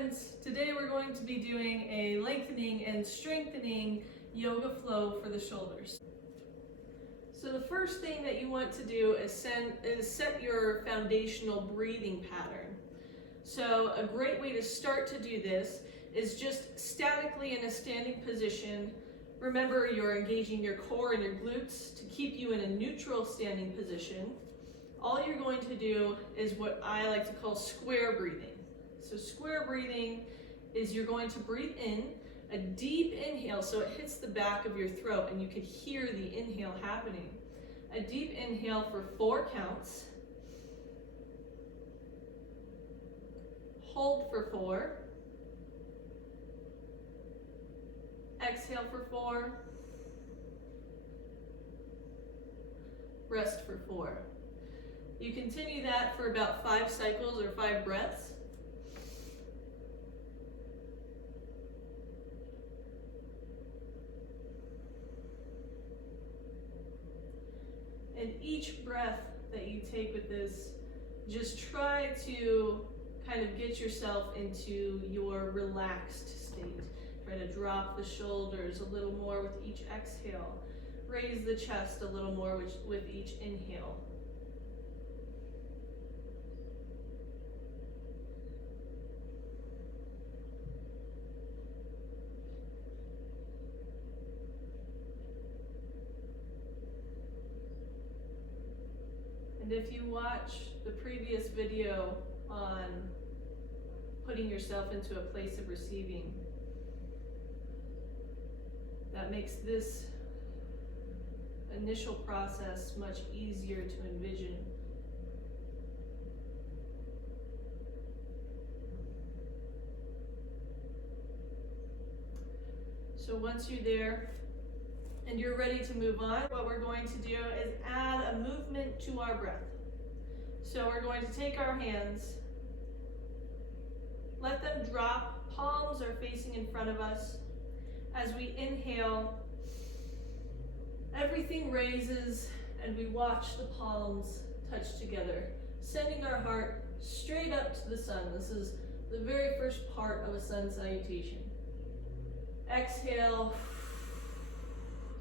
friends, today we're going to be doing a lengthening and strengthening yoga flow for the shoulders. So the first thing that you want to do is set your foundational breathing pattern. So a great way to start to do this is just statically in a standing position. Remember, you're engaging your core and your glutes to keep you in a neutral standing position. All you're going to do is what I like to call square breathing. So square breathing is you're going to breathe in, a deep inhale so it hits the back of your throat and you can hear the inhale happening. A deep inhale for 4 counts. Hold for 4. Exhale for 4. Rest for 4. You continue that for about 5 cycles or 5 breaths. And each breath that you take with this, just try to kind of get yourself into your relaxed state. Try to drop the shoulders a little more with each exhale. Raise the chest a little more with each inhale. And if you watch the previous video on putting yourself into a place of receiving, that makes this initial process much easier to envision. So once you're there, and you're ready to move on, what we're going to do is add a movement to our breath. So we're going to take our hands, let them drop, palms are facing in front of us. As we inhale, everything raises and we watch the palms touch together, sending our heart straight up to the sun. This is the very first part of a sun salutation. Exhale.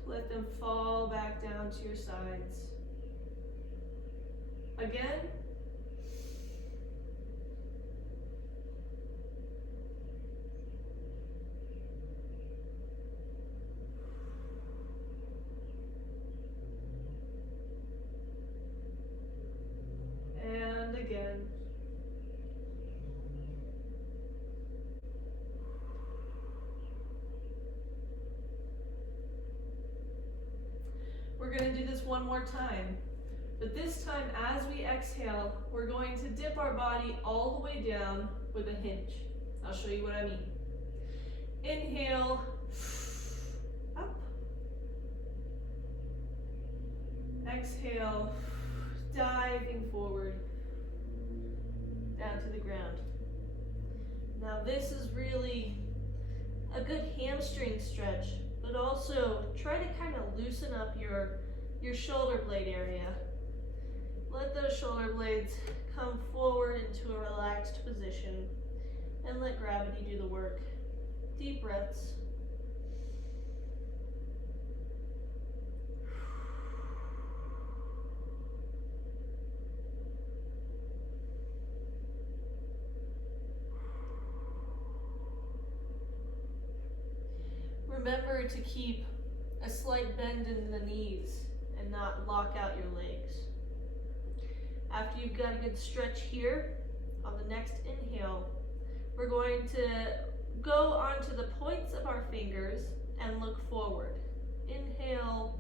Let them fall back down to your sides. Again. And again. We're going to do this one more time, but this time as we exhale, we're going to dip our body all the way down with a hinge. I'll show you what I mean. Inhale, up. Exhale, diving forward, down to the ground. Now this is really a good hamstring stretch, but also try to kind of loosen up your shoulder blade area. Let those shoulder blades come forward into a relaxed position and let gravity do the work. Deep breaths. Remember to keep a slight bend in the knees and not lock out your legs. After you've got a good stretch here, on the next inhale, we're going to go onto the points of our fingers and look forward. Inhale,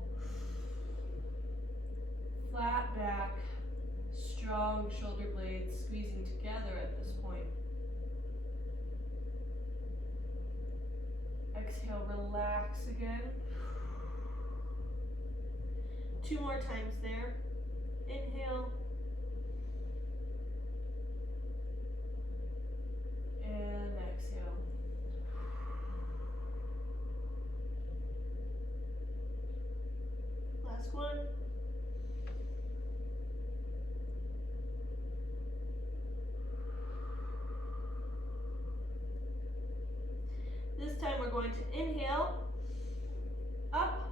flat back, strong shoulder blades squeezing together at this point. Exhale, relax again. 2 more times there. Inhale. And exhale. Last one. This time we're going to inhale, up,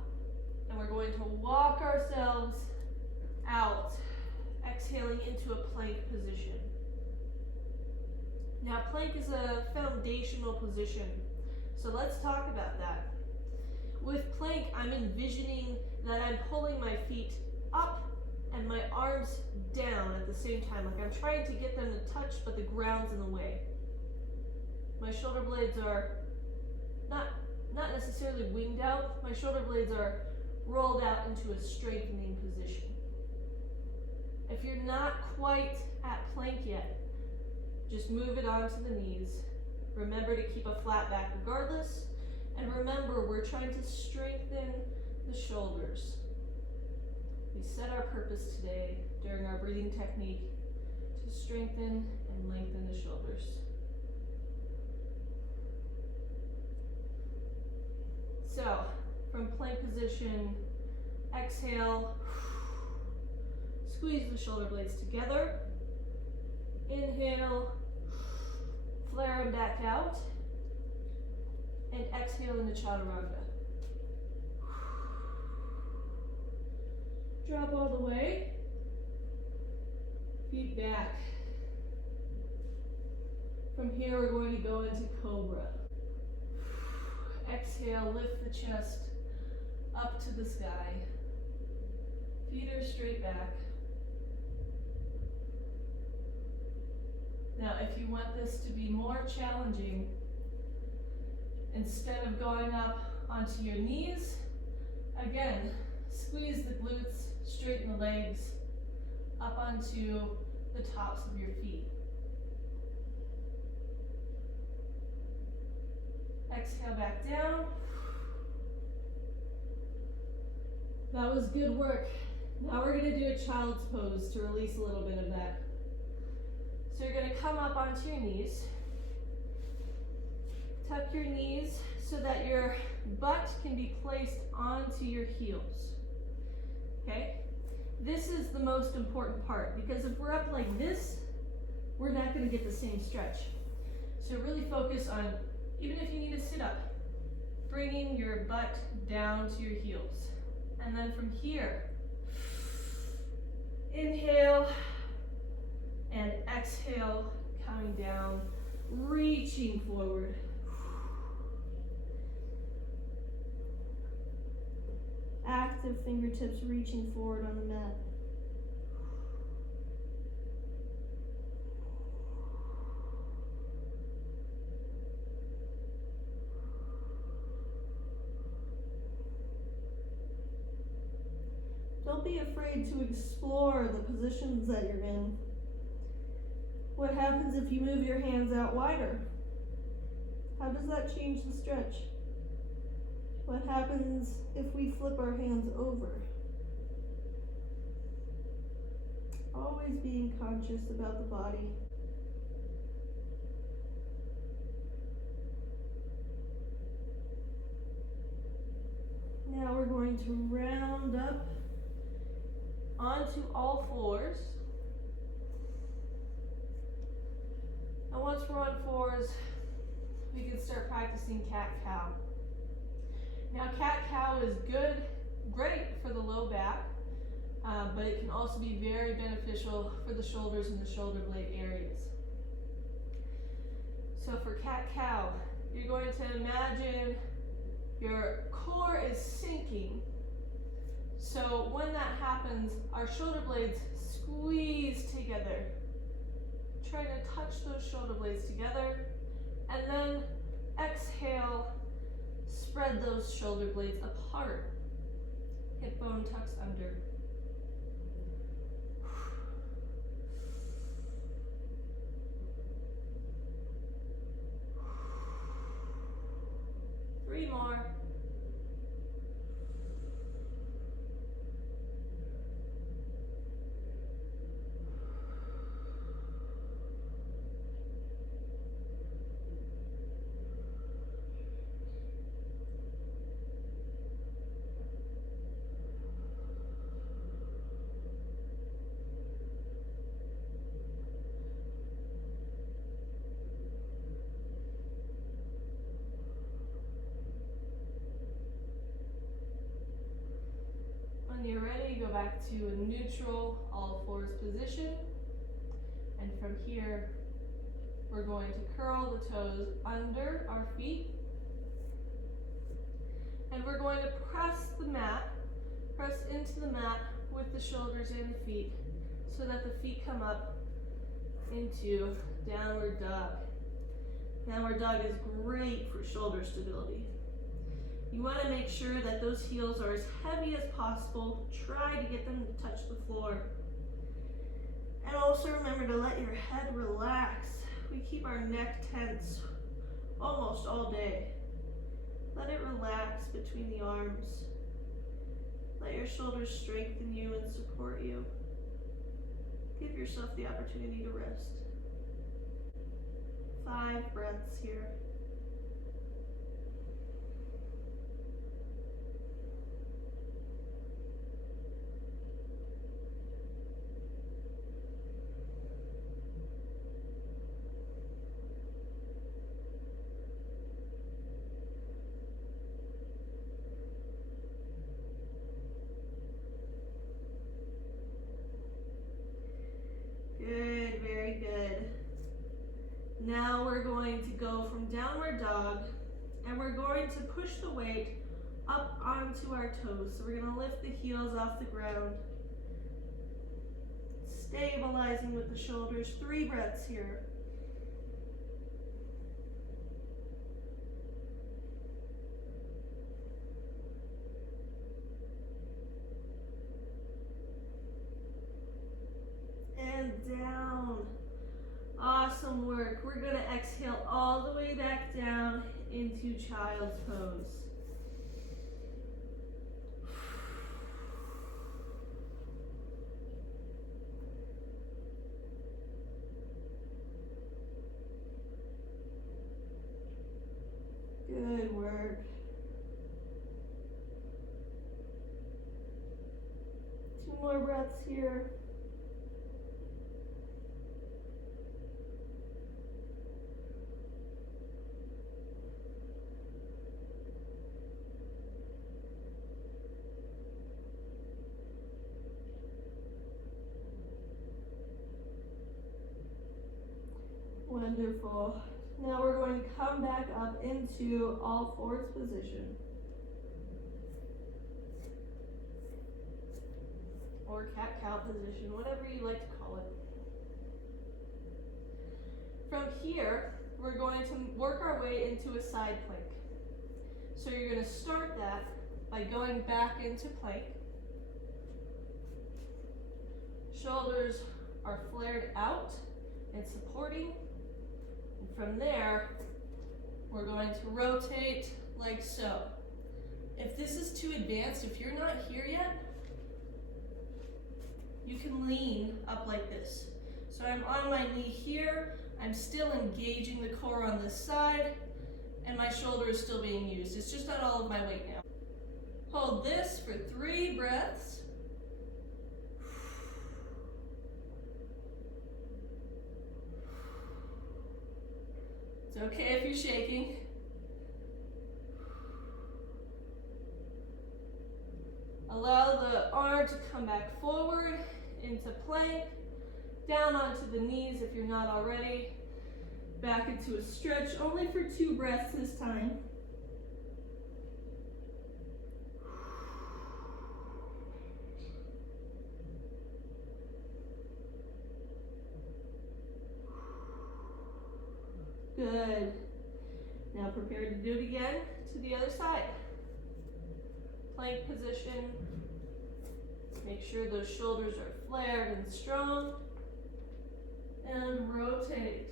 and we're going to walk ourselves out, exhaling into a plank position. Now, plank is a foundational position, so let's talk about that. With plank, I'm envisioning that I'm pulling my feet up and my arms down at the same time, like I'm trying to get them to touch, but the ground's in the way. My shoulder blades are not necessarily winged out. My shoulder blades are rolled out into a strengthening position. If you're not quite at plank yet, just move it onto the knees. Remember to keep a flat back regardless. And remember, we're trying to strengthen the shoulders. We set our purpose today during our breathing technique to strengthen and lengthen the shoulders. So, from plank position, exhale, squeeze the shoulder blades together. Inhale, flare them back out, and exhale into Chaturanga. Drop all the way, feet back. From here, we're going to go into Cobra. Exhale, lift the chest up to the sky. Feet are straight back. Now, if you want this to be more challenging, instead of going up onto your knees, again, squeeze the glutes, straighten the legs, up onto the tops of your feet. Exhale back down. That was good work. Now we're going to do a child's pose to release a little bit of that. So you're going to come up onto your knees. Tuck your knees so that your butt can be placed onto your heels. Okay? This is the most important part, because if we're up like this, we're not going to get the same stretch. So really focus on, even if you need to sit up, bringing your butt down to your heels. And then from here, inhale and exhale, coming down, reaching forward. Active fingertips reaching forward on the mat. Don't be afraid to explore the positions that you're in. What happens if you move your hands out wider? How does that change the stretch? What happens if we flip our hands over? Always being conscious about the body. Now we're going to round up onto all fours. And once we're on fours, we can start practicing cat-cow. Now, cat-cow is great for the low back, but it can also be very beneficial for the shoulders and the shoulder blade areas. So for cat-cow, you're going to imagine your core is sinking. So when that happens, our shoulder blades squeeze together. Try to touch those shoulder blades together, and then exhale, spread those shoulder blades apart. Hip bone tucks under. Three more. back to a neutral all fours position. And from here, we're going to curl the toes under our feet. And we're going to press the mat, press into the mat with the shoulders and the feet so that the feet come up into downward dog. Downward dog is great for shoulder stability. You want to make sure that those heels are as heavy as possible. Try to get them to touch the floor. And also remember to let your head relax. We keep our neck tense almost all day. Let it relax between the arms. Let your shoulders strengthen you and support you. Give yourself the opportunity to rest. 5 breaths here. Good, very good. Now we're going to go from downward dog and we're going to push the weight up onto our toes. So we're going to lift the heels off the ground. Stabilizing with the shoulders. 3 breaths here. And down. Awesome work. We're going to exhale all the way back down into child's pose. Good work. 2 more breaths here. Wonderful. Now we're going to come back up into all fours position. Or cat-cow position, whatever you like to call it. From here, we're going to work our way into a side plank. So you're going to start that by going back into plank. Shoulders are flared out and supporting. And from there, we're going to rotate like so. If this is too advanced, if you're not here yet, you can lean up like this. So I'm on my knee here, I'm still engaging the core on this side, and my shoulder is still being used. It's just not all of my weight now. Hold this for 3 breaths. It's okay if you're shaking. Allow the arm to come back forward into plank, down onto the knees if you're not already, back into a stretch, only for 2 breaths this time. Good. Now prepare to do it again to the other side. Plank position. Make sure those shoulders are flared and strong. And rotate.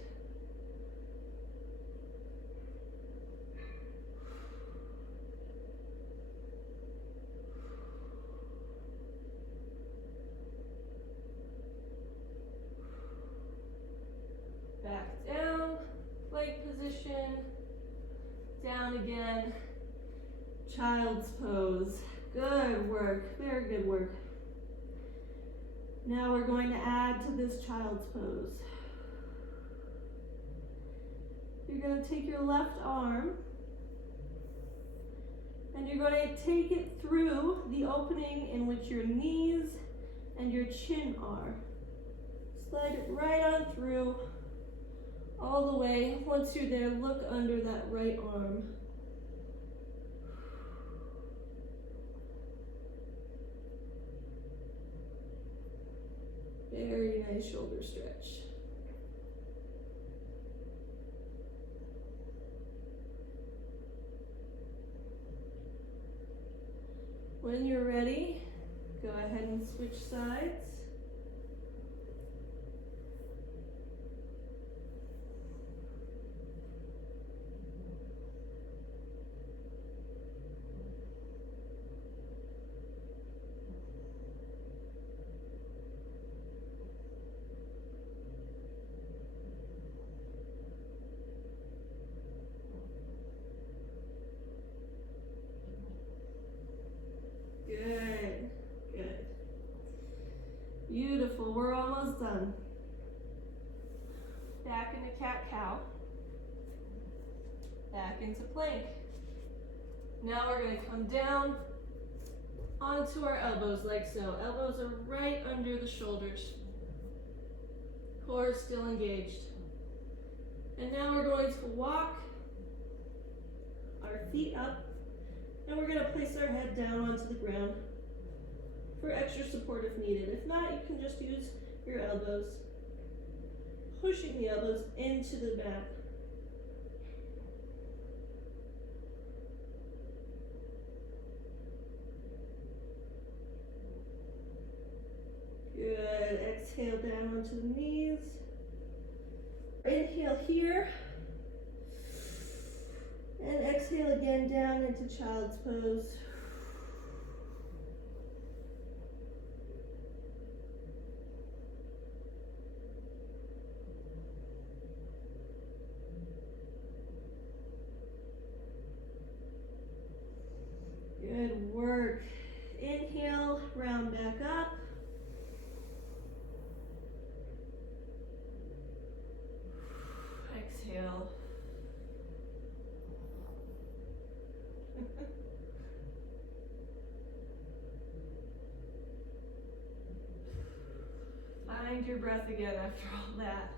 Back down. Plank position, down again, child's pose. Good work, very good work. Now we're going to add to this child's pose. You're going to take your left arm and you're going to take it through the opening in which your knees and your chin are. Slide it right on through, all the way. Once you're there, look under that right arm. Very nice shoulder stretch. When you're ready, go ahead and switch sides. Good, good. Beautiful, we're almost done. Back into cat-cow. Back into plank. Now we're gonna come down onto our elbows like so. Elbows are right under the shoulders. Core is still engaged. And now we're going to walk our feet up, and we're going to place our head down onto the ground for extra support if needed. If not, you can just use your elbows, pushing the elbows into the mat. Good. Exhale down onto the knees. Inhale here. And exhale again down into child's pose. Good work. Inhale, round back up. Exhale. Find your breath again after all that.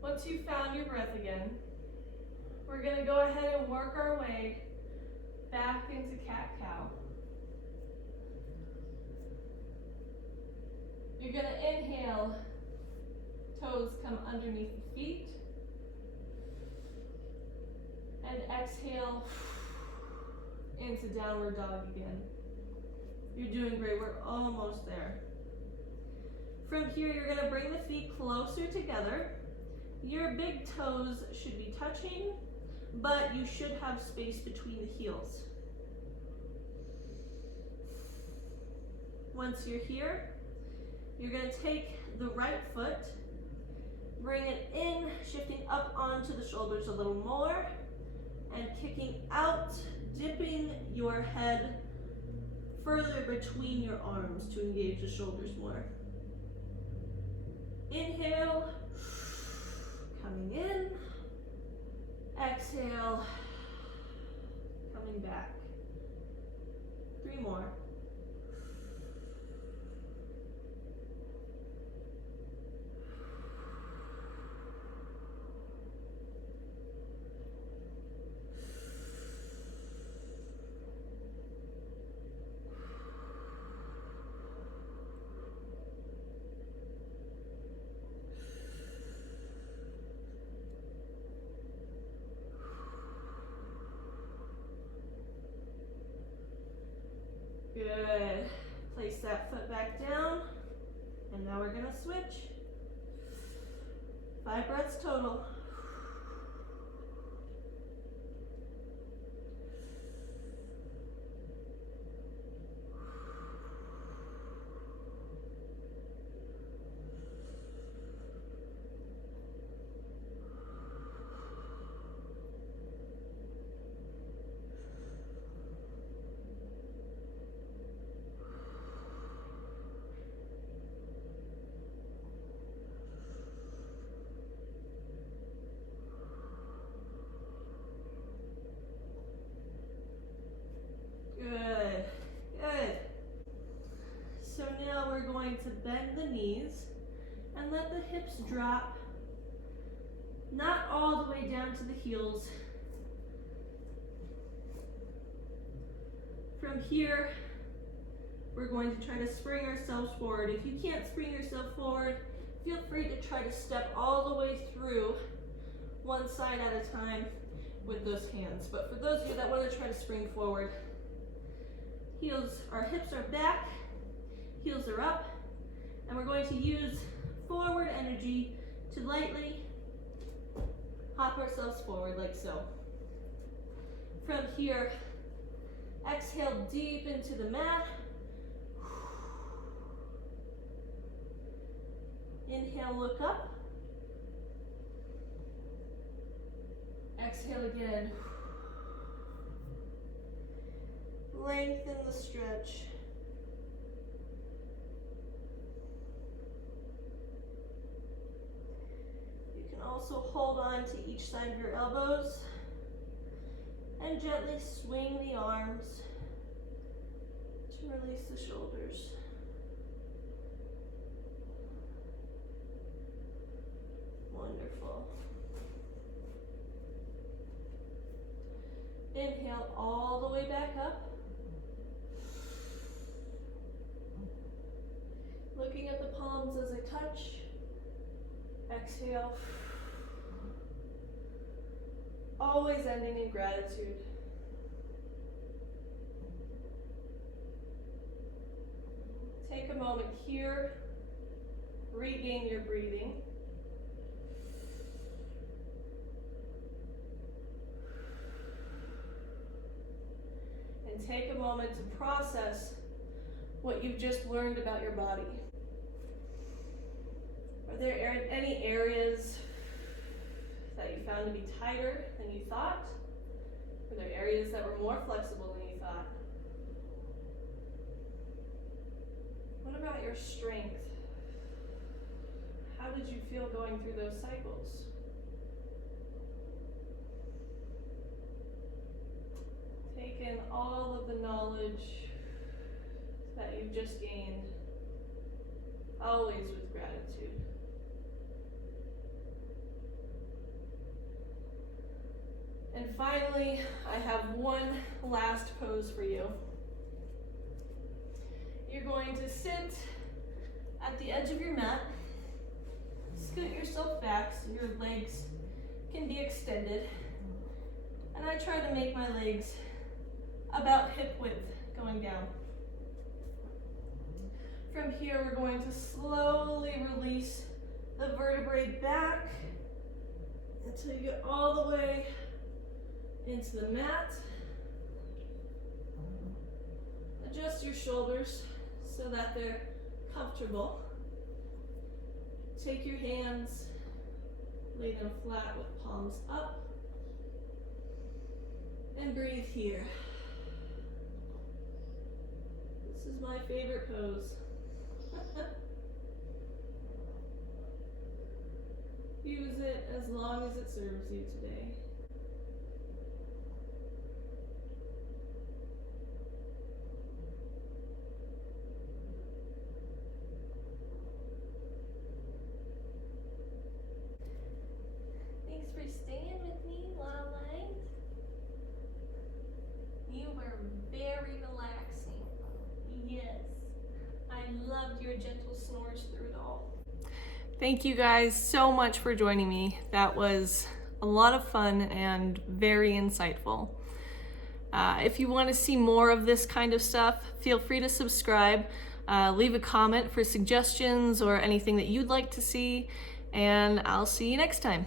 Once you've found your breath again, we're going to go ahead and work our way back into cat-cow. You're going to inhale, toes come underneath the feet, and exhale into downward dog again. You're doing great, we're almost there. From here, you're going to bring the feet closer together. Your big toes should be touching, but you should have space between the heels. Once you're here, you're going to take the right foot, bring it in, shifting up onto the shoulders a little more, and kicking out, dipping your head further between your arms to engage the shoulders more. Inhale, coming in, exhale, coming back. 3 more. Good. Place that foot back down. And now we're going to switch. 5 breaths total. knees and let the hips drop, not all the way down to the heels. From here, we're going to try to spring ourselves forward. If you can't spring yourself forward, feel free to try to step all the way through one side at a time with those hands. But for those of you that want to try to spring forward, our hips are back, heels are up, and we're going to use forward energy to lightly hop ourselves forward like so. From here, exhale deep into the mat. Inhale, look up. Exhale again. Lengthen the stretch. You can also hold on to each side of your elbows and gently swing the arms to release the shoulders. Wonderful. Inhale all the way back up. Looking at the palms as I touch. Exhale. Always ending in gratitude. Take a moment here. Regain your breathing. And take a moment to process what you've just learned about your body. Are there any areas that you found to be tighter than you thought? Were there areas that were more flexible than you thought? What about your strength? How did you feel going through those cycles? Take in all of the knowledge that you've just gained, always with gratitude. And finally, I have one last pose for you. You're going to sit at the edge of your mat, scoot yourself back so your legs can be extended. And I try to make my legs about hip width going down. From here, we're going to slowly release the vertebrae back until you get all the way into the mat. Adjust your shoulders so that they're comfortable. Take your hands, lay them flat with palms up, and breathe here. This is my favorite pose. Use it as long as it serves you today. Thanks for staying with me, Lala. You were very relaxing. Yes. I loved your gentle snores through it all. Thank you guys so much for joining me. That was a lot of fun and very insightful. If you want to see more of this kind of stuff, feel free to subscribe. Leave a comment for suggestions or anything that you'd like to see, and I'll see you next time.